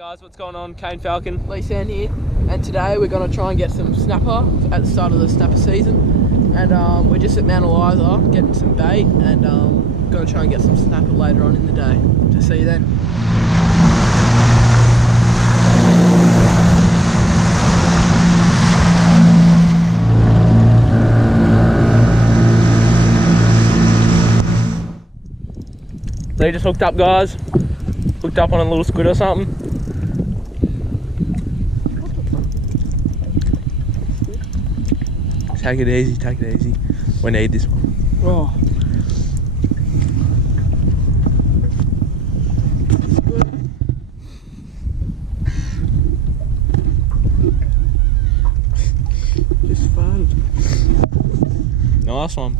Guys, what's going on? Kane Falcon, Lee Sand here, and today we're going to try and get some snapper at the start of the snapper season. And we're just at Mount Eliza getting some bait, and going to try and get some snapper later on in the day. To see you then. They just hooked up, guys. Hooked up on a little squid or something. Take it easy, take it easy. We need this one. Oh. Just farted. Nice one.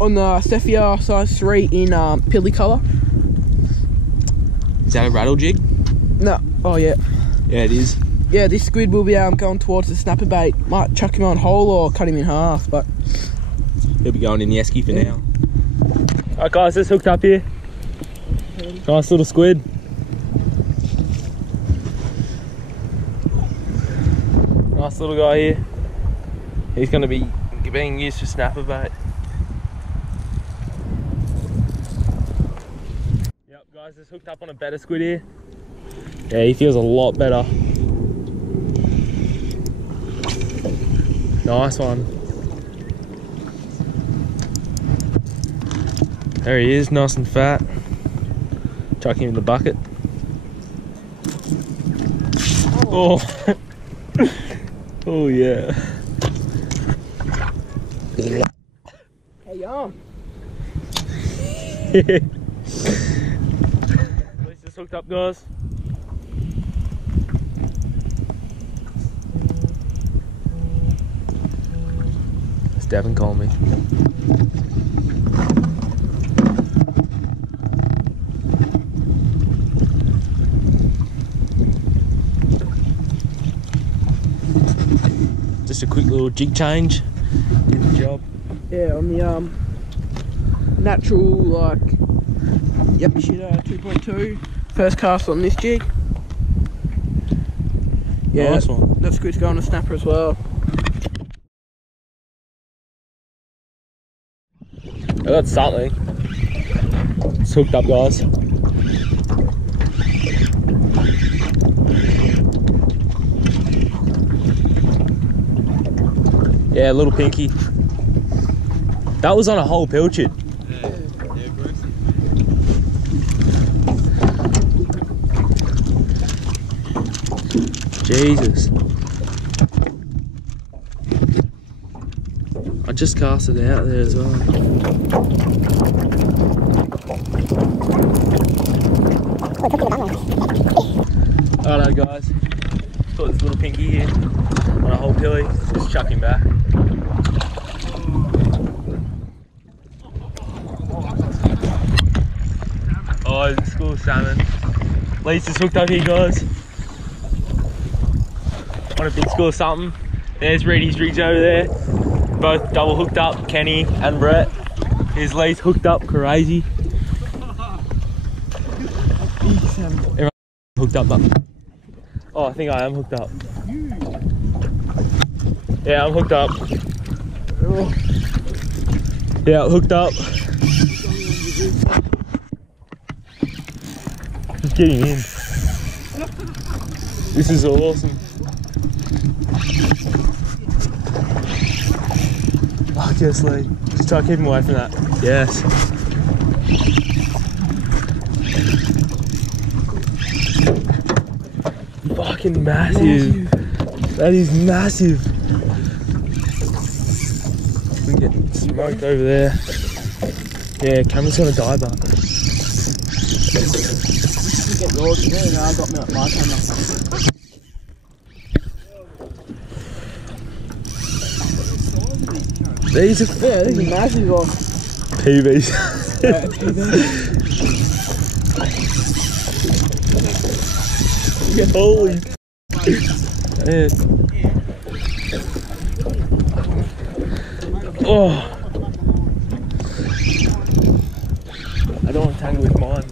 On the Cephia size 3 in pilly colour. Is that a rattle jig? No. Oh yeah. Yeah, it is. Yeah, this squid will be going towards the snapper bait. Might chuck him on whole or cut him in half, but He'll be going in the esky for now. Alright guys, just hooked up here. Nice little squid. Nice little guy here. He's going to be being used for snapper bait. Yep guys, just hooked up on a better squid here. Yeah, he feels a lot better. Nice one. There he is, nice and fat. Chuck him in the bucket. Oh, oh yeah. hey yum. At least it's hooked up, guys. It's Devin calling me. Just a quick little jig change. Did the job. Yeah, on the natural like Yamashita 2.2 first cast on this jig. Yeah, nice one. That squid's going to snapper as well. I got something. It's hooked up, guys. Yeah, little pinky. That was on a whole pilchard. Yeah, gross. Jesus. I just cast it out there as well. Alright guys, got this little pinky here on a whole pilly, just chuck him back. Oh, it's a school salmon. Lee's just hooked up here, guys. On a big school of something. There's Reedy's rigs over there. Both double hooked up, Kenny and Brett. Here's Lee's hooked up, crazy. Everyone hooked up, but oh, I think I am hooked up. Yeah, I'm hooked up. Yeah, hooked up. Just getting in. This is awesome. Fuck yes, Lee. Just try to keep him away from that. Yes. Fucking massive. That is massive. We get smoked over there. Yeah, camera's gonna die, but Get yours there, and I got my camera. these are These are massive ones. PBs. Holy. Yeah. Oh. I don't want to tangle with mine.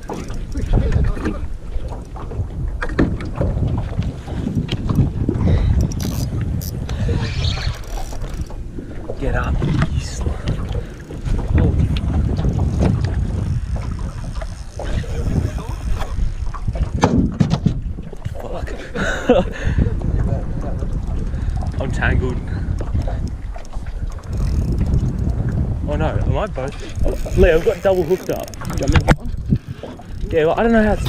I'm tangled. Oh no, am I both? Oh, Leo, I've got double hooked up. Yeah, well, I don't know how to...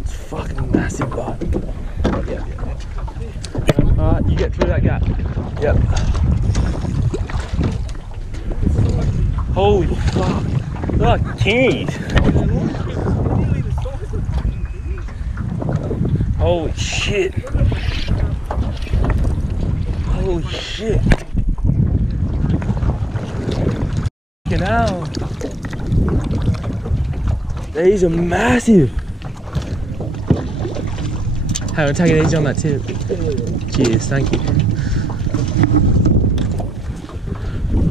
It's fucking massive, bud. Yeah. Alright, you get through that gap. Yep. Holy fuck. They're like kingies. Holy shit. Holy shit. Fucking hell. These are massive. Hey, I'm taking it easy on that tip. Cheers, thank you.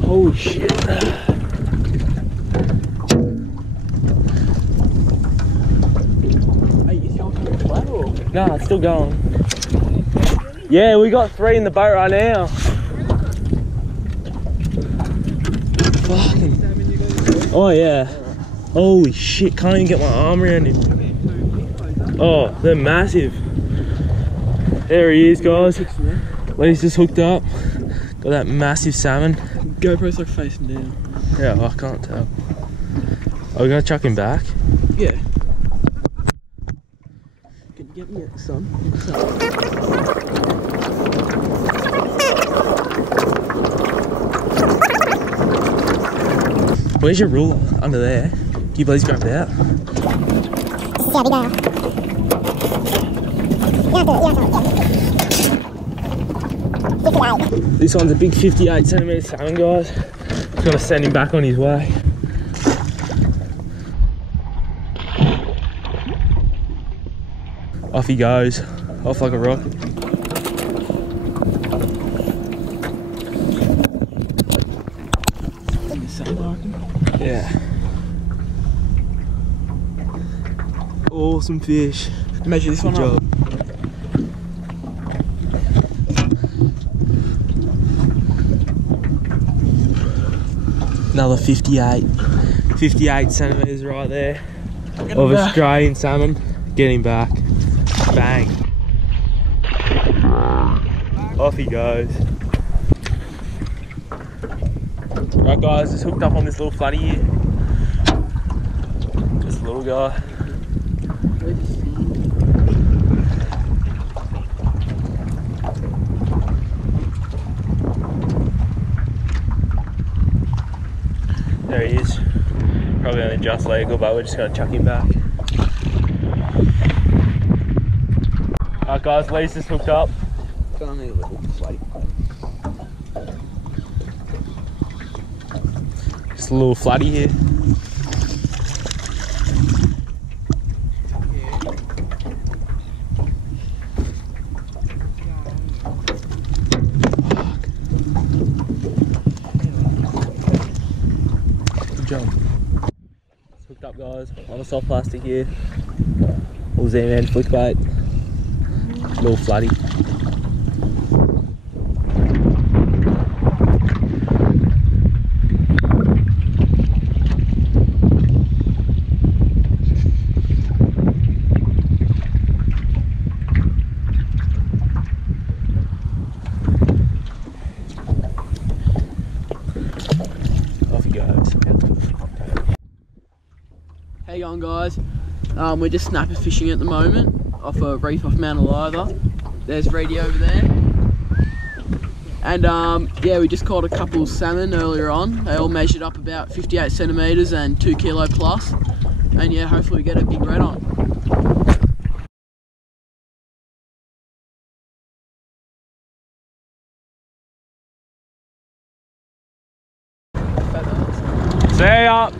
Holy shit. Nah, it's still going. Yeah, we got 3 in the boat right now. Fucking. Oh yeah. Holy shit, can't even get my arm around him. Oh, they're massive. There he is, guys. Lee's just hooked up. Got that massive salmon. GoPro's like facing down. Yeah, I can't tell. Are we gonna chuck him back? Yeah. Can you get me it, son? Where's your ruler? Under there. Can you please grab it out? This one's a big 58 centimetre salmon, guys. Just gonna send him back on his way. Off he goes, off like a rocket. Yeah. Awesome fish. Measure this one up. Another 58 centimetres right there of Australian salmon. Get him back. Bang. Off he goes. Right guys, just hooked up on this little flatty here. Just a little guy. There he is. Probably only just legal, but we're just gonna chuck him back. Alright guys, Lee's just hooked up. It's only a little flatty. Just a little flatty here. Jump. It's hooked up guys on a soft plastic here. All Z-Man flick bait. Little flatty. Off he goes. How you going, guys? We're just snapper fishing at the moment off a reef off Mount Eliza. There's Reedy over there. And yeah, we just caught a couple of salmon earlier on. They all measured up about 58 centimetres and 2 kilo plus. And yeah, hopefully we get a big red on. See ya!